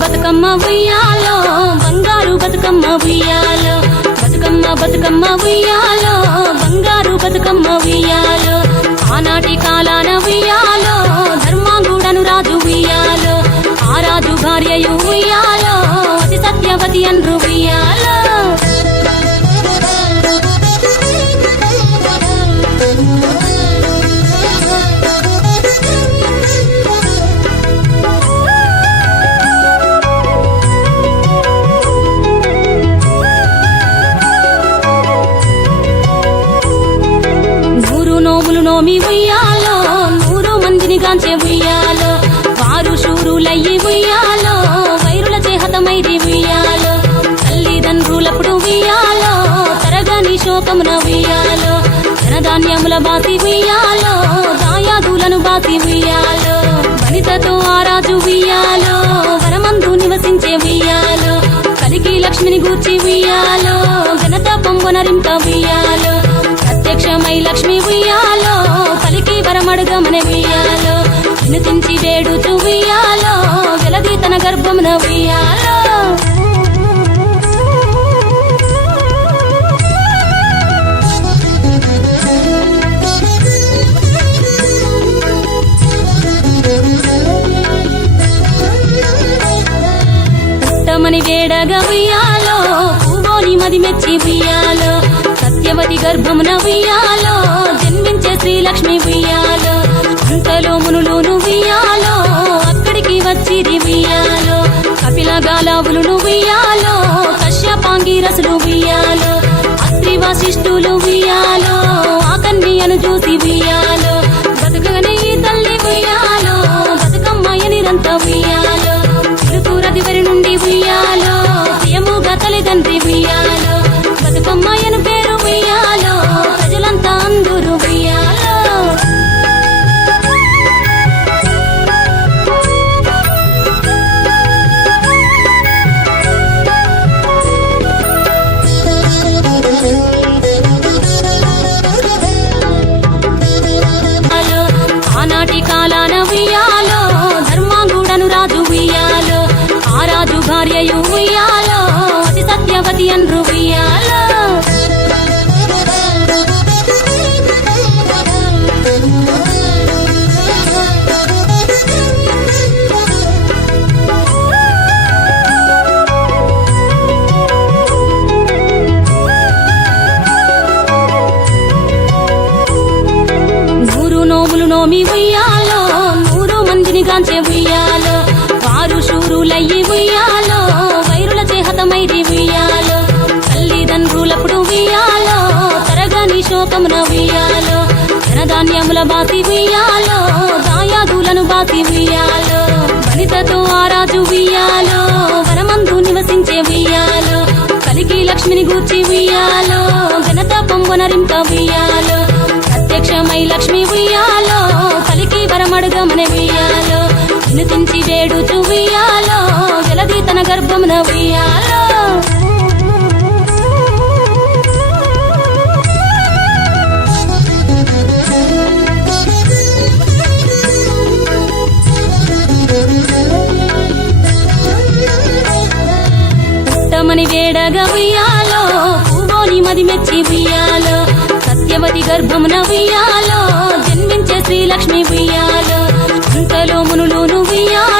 బతుకమ్మ ఉయ్యాలో బంగారు బతుకమ్మ ఉయ్యాలో బతుకమ్మ బతుకమ్మ ఉయ్యాలో బంగారు బతుకమ్మ ఉయ్యాలో ఆనాటి కాలాన ఉయ్యాలో ధర్మాంగుడను రాజు ఉయ్యాలో ఆ రాజు భార్యయు ఉయ్యాలో అతి సత్యవతి అన్రు ఉయ్యాలో నోమి ఉయ్యాలో 100 మందిని గాంచే ఉయ్యాలో వారు శూరులయ్యి ఉయ్యాలో వైరుల చేహతమైది ఉయ్యాలో తల్లిదండ్రులప్పుడు ఉయ్యాలో తరగని శోకమున ఉయ్యాలో ధనధాన్యముల బాసి ఉయ్యాలో దాయాదులను బాసి ఉయ్యాలో వనితతో ఆ రాజు ఉయ్యాలో వనమందు నివసించే ఉయ్యాలో కలికి లక్ష్మిని గూర్చి ఉయ్యాలో ఘనత పొంగొనరింప ఉయ్యాలో ప్రత్యక్షమై లక్ష్మి ఉయ్యాలో పలికి వరమడుగమన ఉయ్యాలో వినుతించి వేడుచు ఉయ్యాలో వెలది తన గర్భమున ఉయ్యాలో పుట్టమని వేడగా ఉయ్యాలో పూవోని మది మెచ్చి ఉయ్యాలో సత్యవతి గర్భమున ఉయ్యాలో జన్మించే శ్రీలక్ష్మి ఉయ్యాలో అంతలో మునులును ఉయ్యాలో అక్కడికి వచ్చిరి ఉయ్యాలో కపిల గాలావులు ఉయ్యాలో కశ్యపాంగిరసులు ఉయ్యాలో అత్రి వశిష్ఠులు ఉయ్యాలో ఆ కన్యను చూసి ఉయ్యాలో బతుకగనే ఈ తల్లి ఉయ్యాలో బతుకమ్మయ్య నిరంత ఉయ్యాలో తిరుకురదివరి నుండి ఉయ్యాలో ప్రియముగా తల్లిదండ్రి ఉయ్యాలో బతుకమ్మయ్యను పేరు ఉయ్యాలో ప్రజలంతా అందరూ ఉయ్యాలో ఆనాటి కాలాన ఉయ్యాలో ధర్మాంగుడను రాజు ఉయ్యాలో ఆ రాజు భార్యయు ఉయ్యాలో అతి సత్యవతి అన్రు ఉయ్యాలో నోమి ఉయ్యాలో 100 మందిని గాంచే ఉయ్యాలో వారు శూరులయ్యి ఉయ్యాలో వైరుల చేహతమైది ఉయ్యాలో తల్లిదండ్రులప్పుడు ఉయ్యాలో తరగని శోకమున ఉయ్యాలో ధనధాన్యముల బాసి ఉయ్యాలో దాయాదులను బాసి ఉయ్యాలో వనితతో ఆ రాజు ఉయ్యాలో వనమందు నివసించే ఉయ్యాలో కలికి లక్ష్మిని గూర్చి ఉయ్యాలో ఘనత పొంగొనరింప ఉయ్యాలో ప్రత్యక్షమై లక్ష్మి ఉయ్యాలో కలికి వరమడుగమన ఉయ్యాలో వినుతించి వేడుచు ఉయ్యాలో వెలది తన గర్భమున ఉయ్యాలో పుట్టమని వేడగా ఉయ్యాలో పూవోని మది మెచ్చి ఉయ్యాలో సత్యవతి గర్భమున ఉయ్యాలో జన్మించే శ్రీలక్ష్మి ఉయ్యాలో అంతలో మునులును ఉయ్యాలో